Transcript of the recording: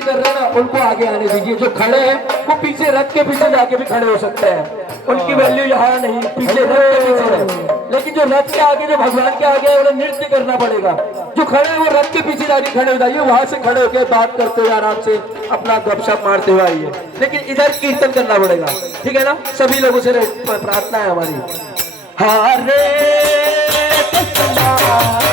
नृत्य कर रहे हैं ना उनको आगे आने दीजिए। जो खड़े हैं वो पीछे रथ के पीछे जाके भी खड़े हो सकते हैं, उनकी वैल्यू यहाँ नहीं, पीछे रथ के पीछे है। लेकिन जो रथ के आगे, जो भगवान के आगे है, उन्हें नृत्य करना पड़ेगा। जो खड़े हैं वो रथ के पीछे जाके खड़े हो जाइए, वहां से खड़े होकर बात करते हुए आराम से अपना गपशप मारते हुए आइए। लेकिन इधर कीर्तन करना पड़ेगा, ठीक है ना? सभी लोगों से प्रार्थना है हमारी। हरे कृष्णा